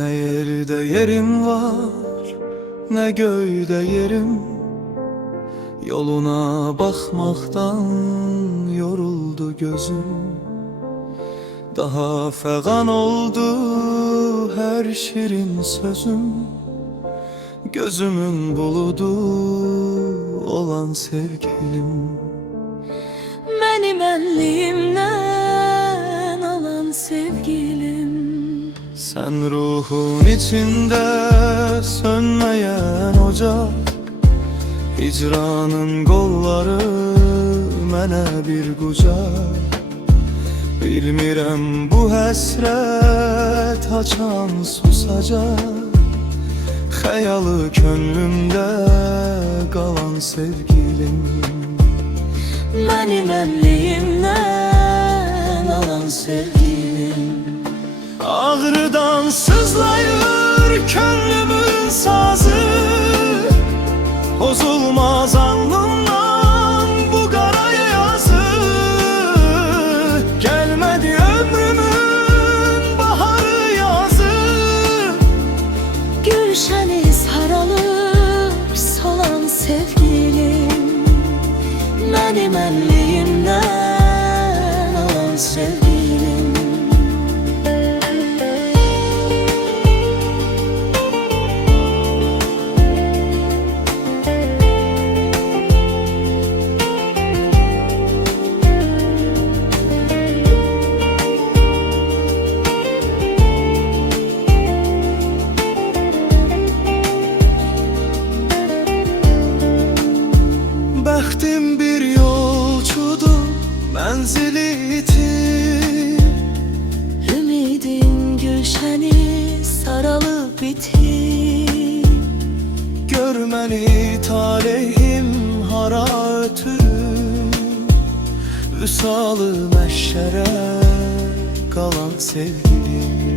Ne yerde yerim var, ne göğde yerim. Yoluna bakmaktan yoruldu gözüm. Daha fegan oldu her şirin sözüm. Gözümün buludu olan sevgilim. Beni benliğimden alan sevgilim. Sen ruhun içinde sönmeyen ocak. Hicranın kolları mənə bir qucaq. Bilmirəm bu həsrət açan susacaq. Xəyalı könlümdə qalan sevgilim. Beni benliğimden alan sevgilim. Ağrıdan sızlayır könlümün sazı. Bozulmaz alnımdan bu kara yazı. Gelmedi ömrümün baharı yazı. Gülşeni saralıp solan sevgilim. Beni benliğimden alan sevgilim. Bəxtim bir yolçudur, mənzili itir. Ümidin gülşeni saralıp bitir. Gör məni talihim hara ötürür. Vüsalı məşşərə qalan sevgilim.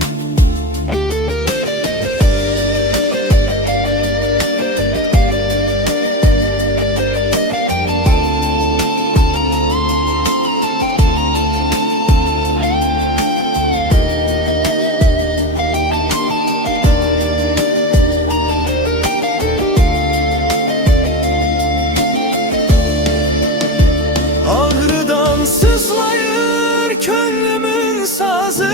Sızlayır könlümün sazı.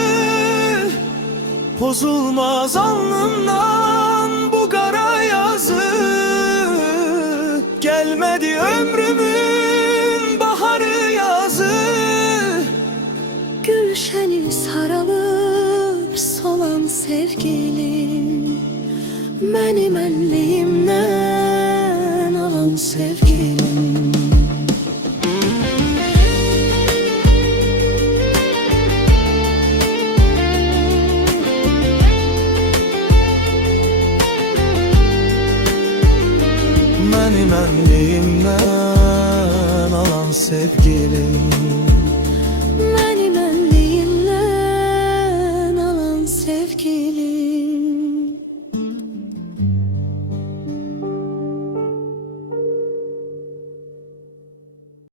Bozulmaz alnımdan bu kara yazı. Gelmedi ömrümün baharı yazı. Gülşeni saralıp solan sevgilim. Beni benliğimden alan sevgilim. Beni benliğimden alan sevgilim.